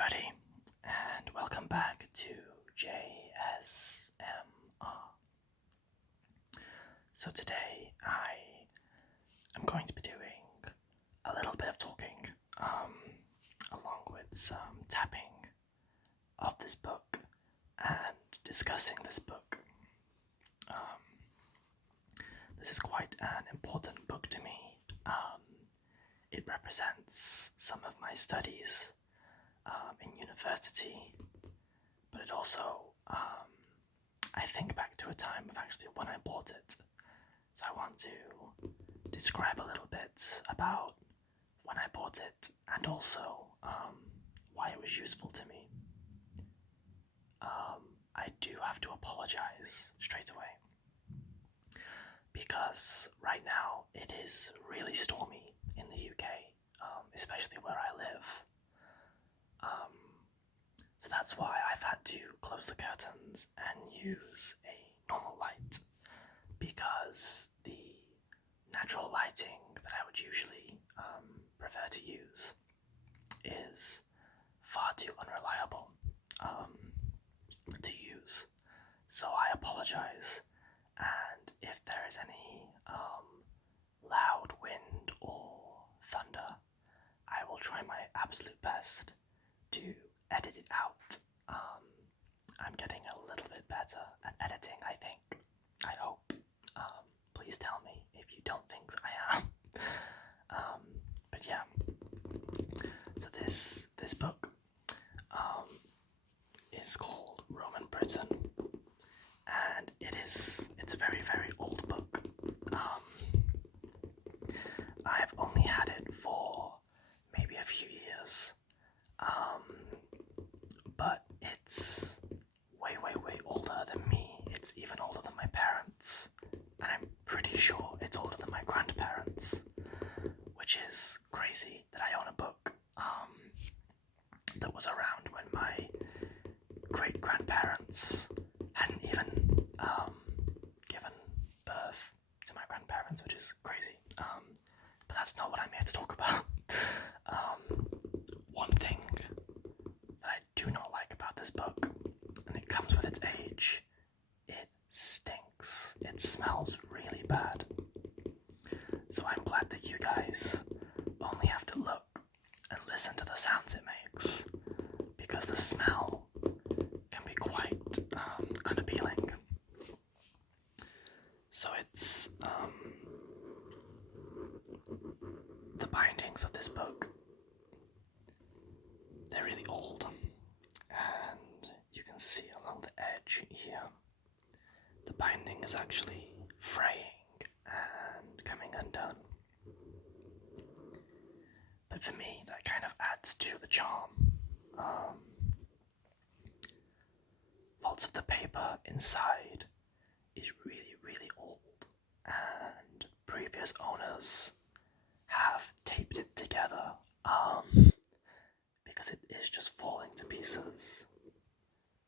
everybody, and welcome back to JSMR. So today I am going to be doing a little bit of talking, along with some tapping of this book and discussing this book. This is quite an important book to me. It represents some of my studies in university, but it also, I think back to a time of actually when I bought it. So I want to describe a little bit about when I bought it and also why it was useful to me. I do have to apologize straight away because right now it is really stormy in the UK, especially where I live. So that's why I've had to close the curtains and use a normal light, because the natural lighting that I would usually prefer to use is far too unreliable to use. So I apologize, and if there is any loud wind or thunder, I will try my absolute best to edit it out. I'm getting a little bit better at editing, I think. I hope. Please tell me if you don't think I am. But yeah. So this book is called Roman Britain, and it's a very, very old book. I've only had it for maybe a few years, but it's way, way, way older than me. It's even older than my parents, and I'm pretty sure it's older than my grandparents, which is crazy that I own a book that was around when my great-grandparents hadn't even given birth to my grandparents, which is crazy. But that's not what I'm here to talk about. One thing that I do not like about this book, and it comes with its age, it stinks. It smells really bad. So I'm glad that you guys only have to look and listen to the sounds it makes, because the smell can be quite unappealing. So it's the bindings of this book, they're really old, and you can see along the edge here, the binding is actually fraying and coming undone. But for me, that kind of adds to the charm. Lots of the paper inside is really, really old, and previous owners have taped it together because it is just falling to pieces.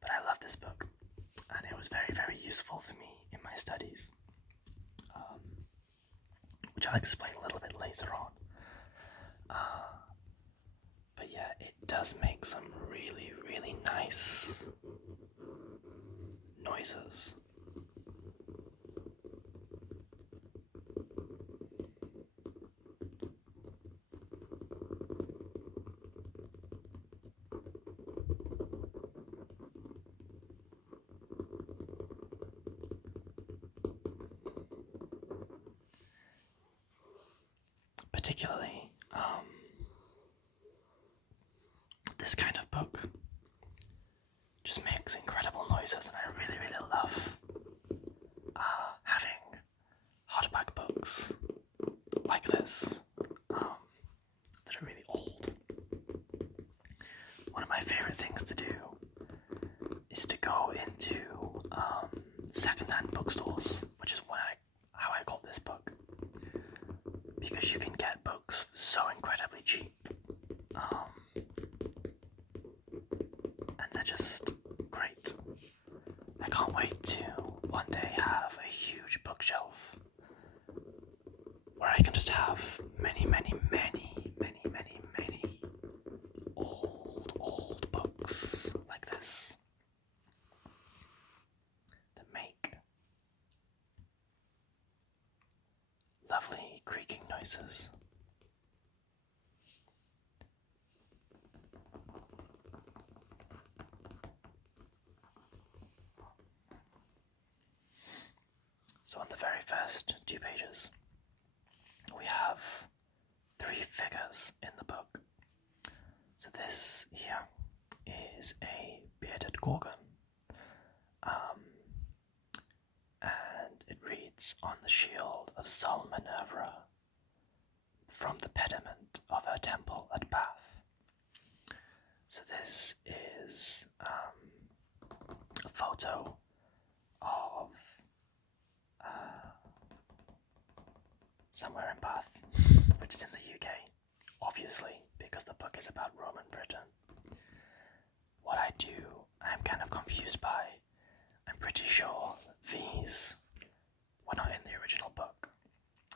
But I love this book, and it was very, very useful for me in my studies, which I'll explain a little bit later on. But yeah, it does make some really, really nice noises. Particularly, this kind of book just makes incredible noises, and I really, really love having hardback books like this that are really old. One of my favorite things to do is to go into second-hand bookstores, which is how I got this book, because you can get books so incredibly cheap, and they're just great. I can't wait to one day have a huge bookshelf where I can just have many, many, many, many, many, many old noises. So on the very first 2 pages, we have 3 figures in the book. So this here is a bearded gorgon, and it reads, "On the shield of Sol Minerva, from the pediment of her temple at Bath." So this is a photo of somewhere in Bath, which is in the UK, obviously, because the book is about Roman Britain. What I'm kind of confused by. I'm pretty sure these were not in the original book.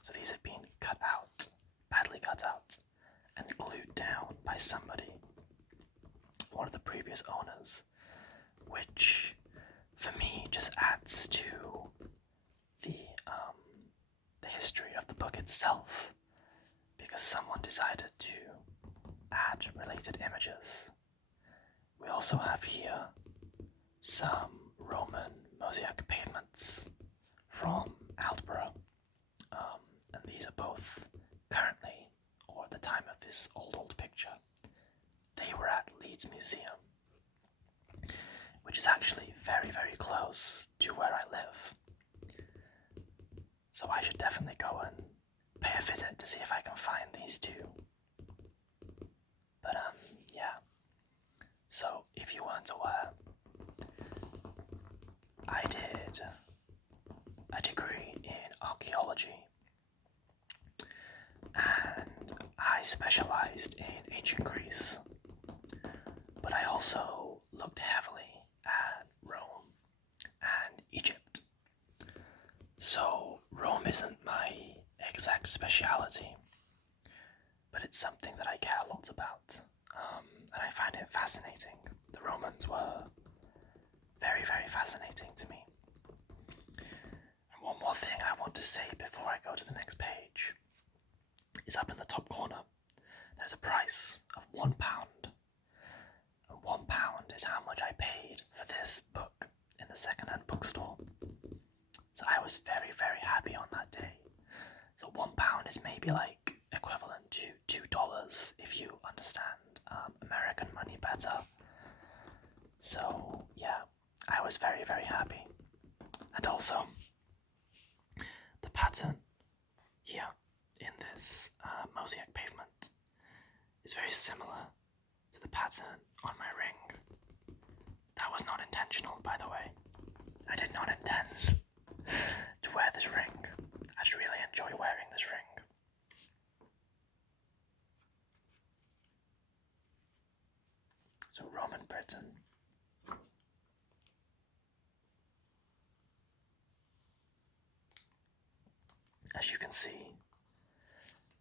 So these have been cut out, badly cut out, and glued down by somebody, one of the previous owners, which for me just adds to the history of the book itself, because someone decided to add related images. We also have here some Roman mosaic pavements from Aldborough, and these are both currently, or at the time of this old picture, they were at Leeds Museum, which is actually very, very close to where I live. So I should definitely go and pay a visit to see if I can find these 2. But yeah. So if you weren't aware, I did a degree in archaeology, and I specialized in ancient Greece, but I also looked heavily at Rome and Egypt. So Rome isn't my exact speciality, but it's something that I care a lot about, and I find it fascinating. The Romans were very, very fascinating to me. And one more thing I want to say before I go to the next page is up in the top corner, there's a price of £1. And £1 is how much I paid for this book in the second-hand bookstore. So I was very, very happy on that day. So £1 is maybe like equivalent to $2 if you understand American money better. So yeah, I was very, very happy. And also, the pattern here in this mosaic pavement is very similar to the pattern on my ring. That was not intentional, by the way. I did not intend to wear this ring. I just really enjoy wearing this ring. So Roman Britain. As you can see,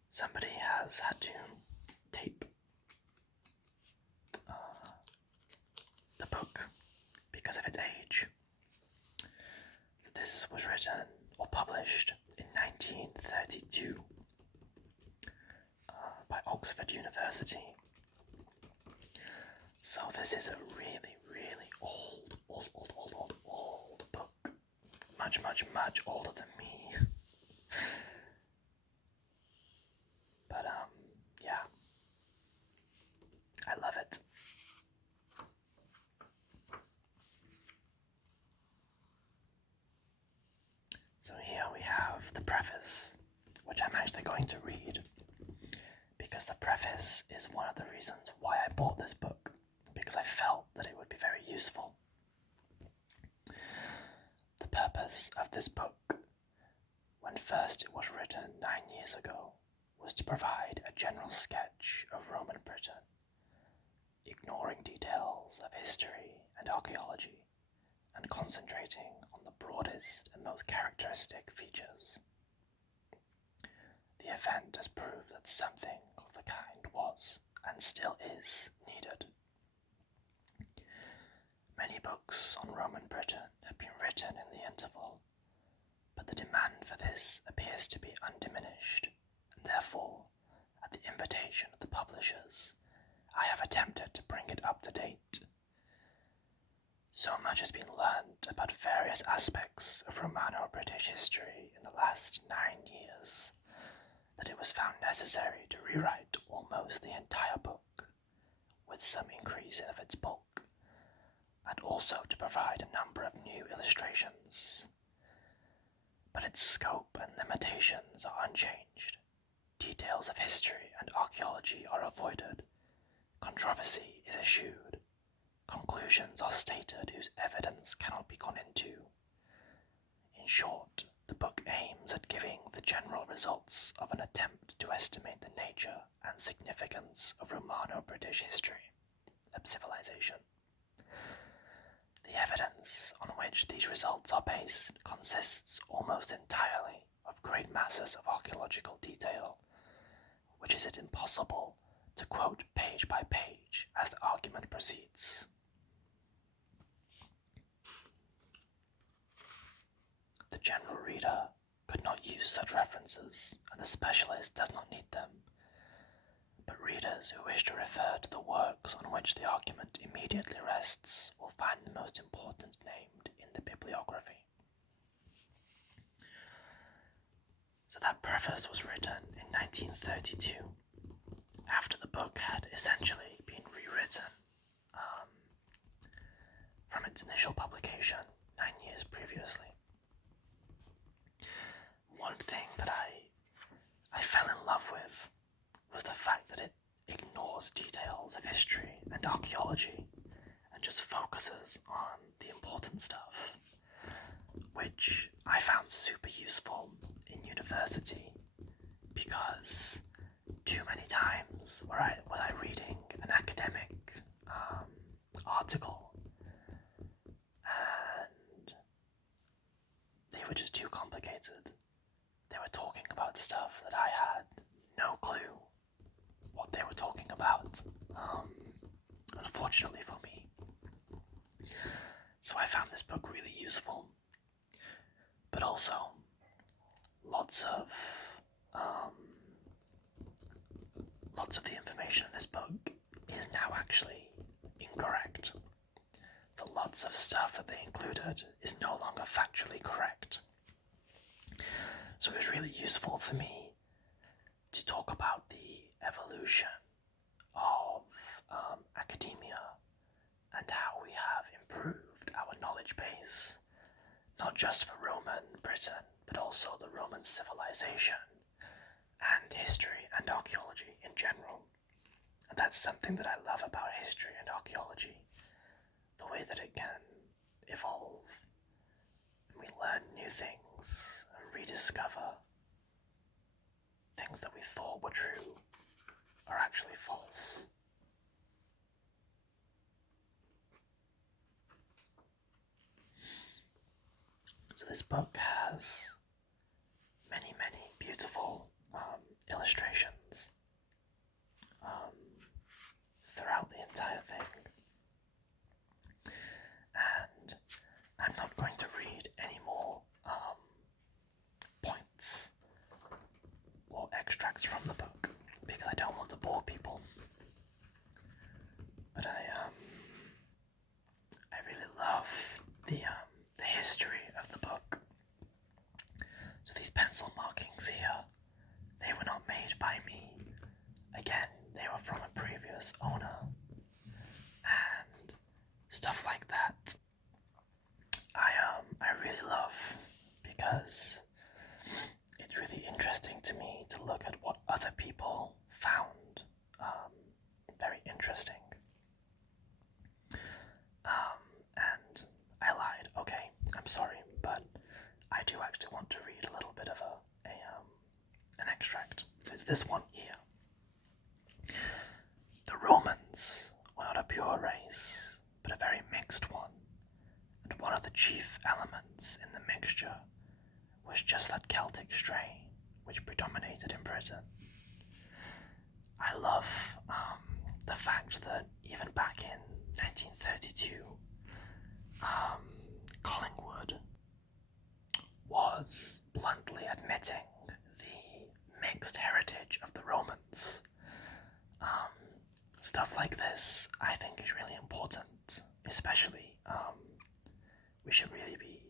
somebody has had to tape the book because of its age. This was written or published in 1932 by Oxford University. So this is a really, really old book. Much, much, much older than me. But yeah, I love it. So here we have the preface, which I'm actually going to read, because the preface is one of the reasons why I bought this book, because I felt that it would be very useful. The purpose of this book, when first it was written 9 years ago, was to provide a general sketch of Roman Britain, ignoring details of history and archaeology, and concentrating on the broadest and most characteristic features. The event has proved that something of the kind was, and still is, needed. Many books on Roman Britain have been written in the interval, but the demand for this appears to be undiminished, and therefore, at the invitation of the publishers, I have attempted to bring it up to date. So much has been learned about various aspects of Romano-British history in the last 9 years that it was found necessary to rewrite almost the entire book, with some increase of its bulk, and also to provide a number of new illustrations. But its scope and limitations are unchanged. Details of history and archaeology are avoided. Controversy is eschewed. Conclusions are stated whose evidence cannot be gone into. In short, the book aims at giving the general results of an attempt to estimate the nature and significance of Romano-British history, of civilization. The evidence on which these results are based consists almost entirely of great masses of archaeological detail, which is it impossible to quote page by page as the argument proceeds. The general reader could not use such references, and the specialist does not need them, but readers who wish to refer to the works on which the argument immediately rests will find the most important named in the bibliography. So that preface was written in 1932, after the book had essentially been rewritten from its initial publication 9 years previously. One thing that I fell in love with was the fact that it ignores details of history and archaeology and just focuses on the important stuff, which I found super useful in university because too many times was I reading an academic article and they were just too complicated. They were talking about stuff that I had no clue what they were talking about, unfortunately for me. So I found this book really useful, but also lots of the information in this book is now actually incorrect. So lots of stuff that they included is no longer factually correct. So it was really useful for me to talk about the evolution of academia and how we have improved our knowledge base, not just for Roman Britain, but also the Roman civilization and history and archaeology in general. And that's something that I love about history and archaeology, the way that it can evolve and we learn new things and rediscover things that we thought were true are actually false. So this book has many, many beautiful illustrations throughout the entire thing. And I'm not going to read any more points or extracts from the book because I don't want to bore people. But I really love the history of the book. So these pencil markings here, they were not made by me. Again, they were from a previous owner. And stuff like that, I really love because it's really interesting to me to look at what other people found very interesting. And I lied. Okay, I'm sorry, but I do actually want to read a little bit of an extract. So it's this one here. The Romans were not a pure race, but a very mixed one, and one of the chief elements in the mixture was just that Celtic strain which predominated in Britain. I love the fact that even back in 1932, Collingwood was bluntly admitting the mixed heritage stuff like this, I think, is really important. Especially, we should really be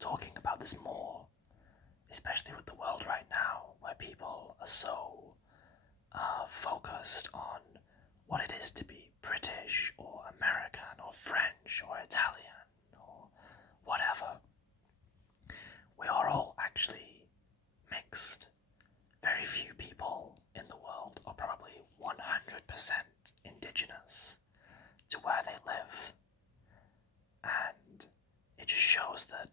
talking about this more, especially with the world right now, where people are so focused on what it is to be British or American or French or Italian or whatever. We are all actually mixed. Very few people in the world are probably 100% indigenous to where they live. And it just shows that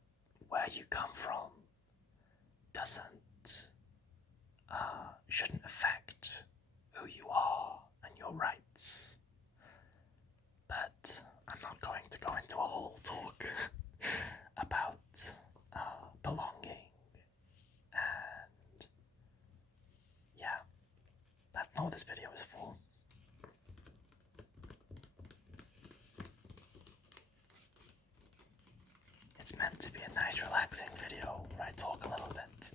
where you come from shouldn't affect who you are and your rights. But I'm not going to go into a whole talk about belonging, and yeah, that's not what this video is for. It's meant to be a nice relaxing video where I talk a little bit.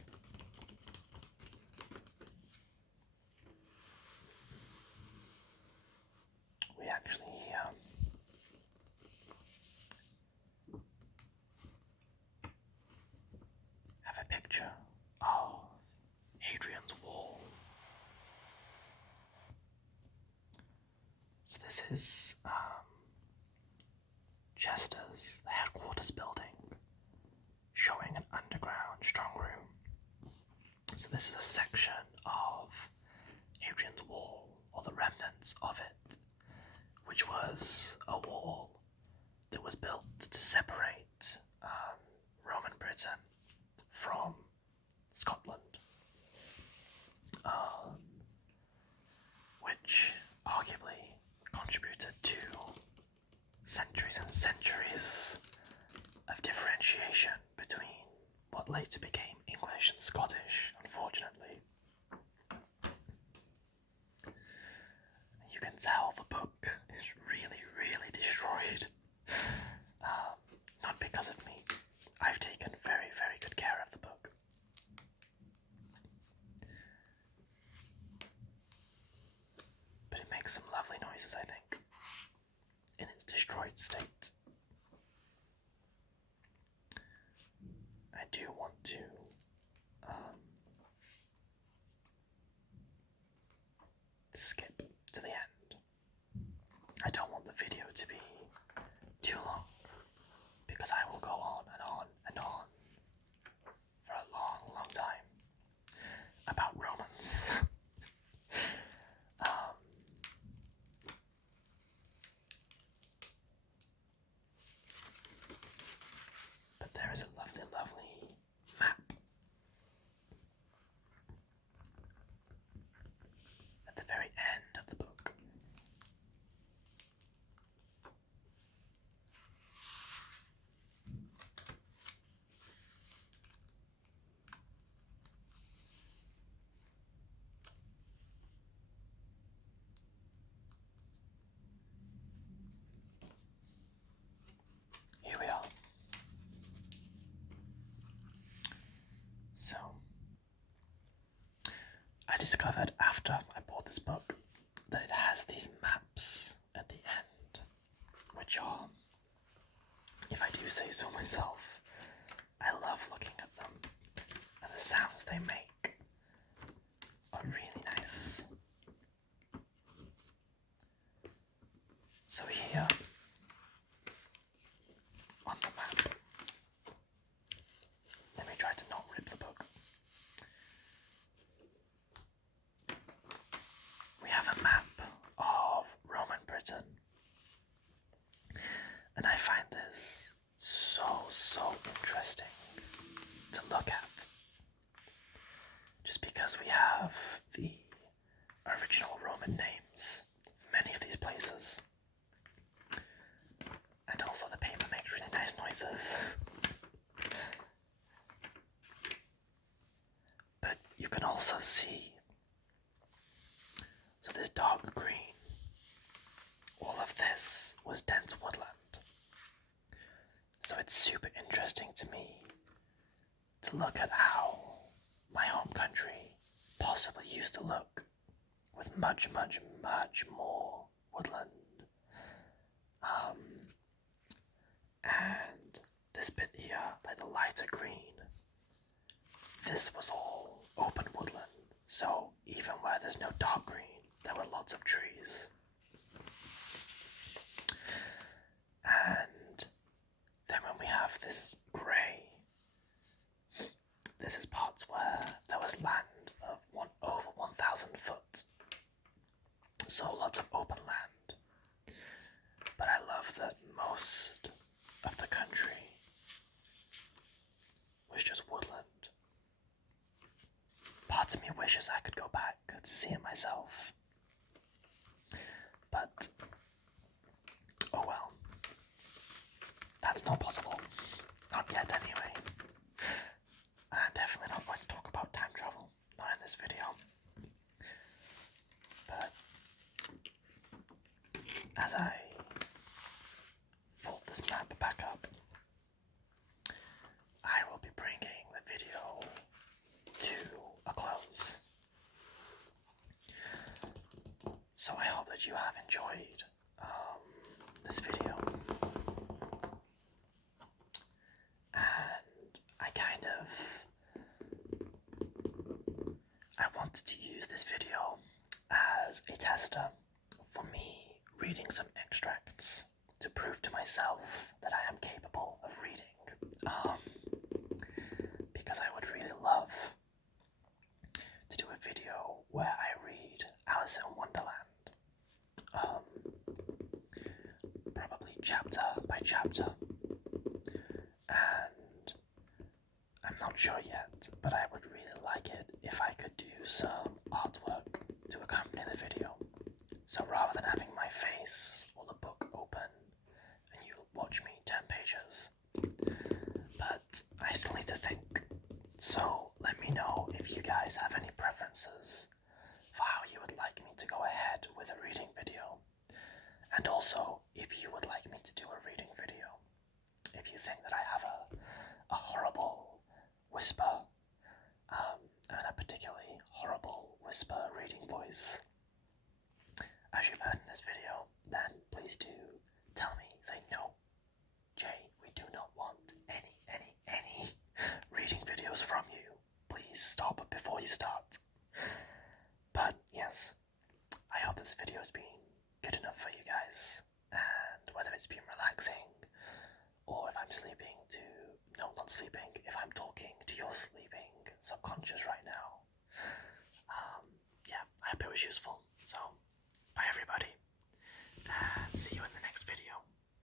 We actually have a picture of Hadrian's Wall. So this is Chester's, the headquarters building, showing an underground strong room. So this is a section of Hadrian's Wall, or the remnants of it, which was a wall that was built to separate Roman Britain from Scotland, which arguably contributed to centuries and centuries of differentiation between what later became English and Scottish, unfortunately. You can tell the book is really, really destroyed. Not because of me. I've taken very, very good care of the book. But it makes some lovely noises, I think, in its destroyed state. I do want to skip to the end. I don't want the video to be too long, because I will go on and on and on for a long, long time about Romans. But there is a lovely, lovely map at the very end of the book. Here we are. So, I discovered after I bought this book that it has these maps at the end, which are, if I do say so myself, I love looking at them, and the sounds they make are really nice. So here, on the map, let me try to not rip the book. We have a map of Roman Britain, and I find this so interesting to look at, just because we have the original Roman names of many of these places, and also the paper makes really nice noises. But you can also see, so this dark green, all of this was dense woodland. So it's super interesting to me to look at how my home country possibly used to look with much, much, much more woodland. And this bit here, like the lighter green, this was all open woodland. So even where there's no dark green, there were lots of trees. And then when we have this grey, this is parts where there was land of over 1,000 foot. So lots of open land. But I love that most of the country was just woodland. Part of me wishes I could go back to see it myself. But, oh well. That's not possible. Not yet, anyway. And I'm definitely not going to talk about time travel. Not in this video. But, as I fold this map back up, I will be bringing the video to a close. So I hope that you have enjoyed this video. And I wanted to use this video as a tester for me reading some extracts to prove to myself that I am capable of reading. Because I would really love to do a video where I read Alice in Wonderland. Probably chapter by chapter. And I'm not sure yet, but I would really like it if I could do some artwork to accompany the video. So rather than having my face or the book open and you watch me turn pages. But I still need to think. So let me know if you guys have any preferences for how you would like me to go ahead with a reading video. And also if you would like me to do a reading video. If you think that I have a horrible whisper, and a particularly horrible whisper reading voice, as you've heard in this video, then please do tell me. Say, no, Jay, we do not want any reading videos from you. Please stop before you start. But yes, I hope this video has been good enough for you guys, and whether it's been relaxing, or if I'm sleeping to, no, not sleeping, if I'm talking to your sleeping subconscious right now. Yeah, I hope it was useful. So, bye everybody.